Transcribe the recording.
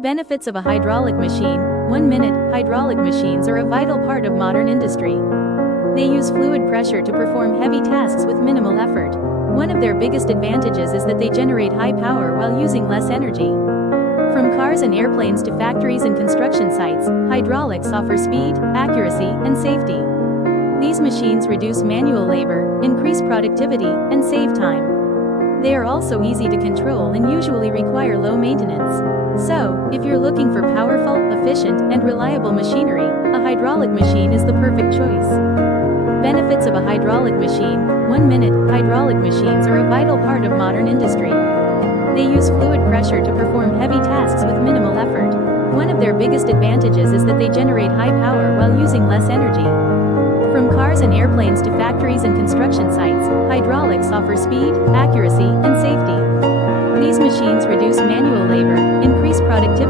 Benefits of a hydraulic machine. 1 minute, hydraulic machines are a vital part of modern industry. They use fluid pressure to perform heavy tasks with minimal effort. One of their biggest advantages is that they generate high power while using less energy. From cars and airplanes to factories and construction sites, hydraulics offer speed, accuracy, and safety. These machines reduce manual labor, increase productivity, and save time. They are also easy to control and usually require low maintenance. So, if you're looking for powerful, efficient, and reliable machinery, a hydraulic machine is the perfect choice. Benefits of a hydraulic machine. 1 minute, hydraulic machines are a vital part of modern industry. They use fluid pressure to perform heavy tasks with minimal effort. One of their biggest advantages is that they generate high power while using less energy. From cars and airplanes to factories and construction sites, hydraulics offer speed, accuracy, and safety. These machines reduce manual labor, increase productivity,